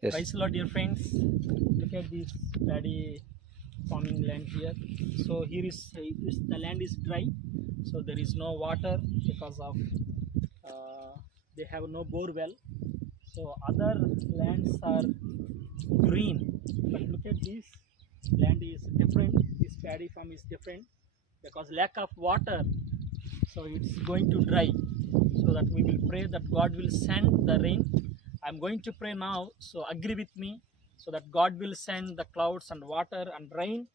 Yes. Praise the Lord, dear friends. Look at this paddy farming land here. So here is the land is dry, so there is no water because of they have no bore well. So other lands are green, but look at this land is different. This paddy farm is different because lack of water, so it's going to dry. So that we will pray that God will send the rain. I'm going to pray now, so agree with me, so that God will send the clouds and water and rain,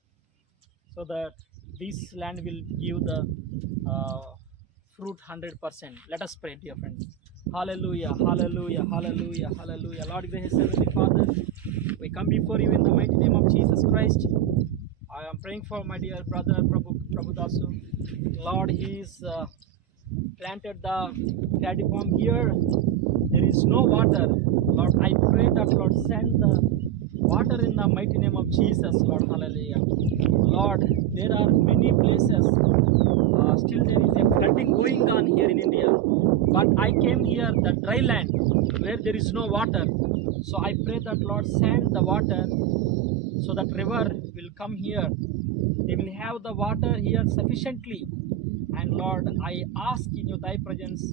so that this land will give the fruit 100%. Let us pray, dear friends. Hallelujah, hallelujah, hallelujah, hallelujah. Lord, gracious Heavenly Father, we come before you in the mighty name of Jesus Christ. I am praying for my dear brother Prabhu Dasu. Lord, he is planted the paddy farm here. There is no water. Lord, I pray that Lord send the water in the mighty name of Jesus, Lord. Hallelujah. Lord, there are many places. Still there is a flooding going on here in India. But I came here, the dry land, where there is no water. So I pray that Lord send the water, so that river will come here. They will have the water here sufficiently. And Lord, I ask in your thy presence,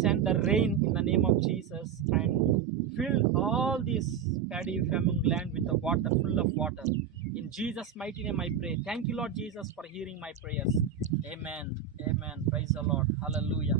send the rain in the name of Jesus and fill all this paddy farming land with the water, full of water. In Jesus' mighty name I pray. Thank you, Lord Jesus, for hearing my prayers. Amen. Amen. Praise the Lord. Hallelujah.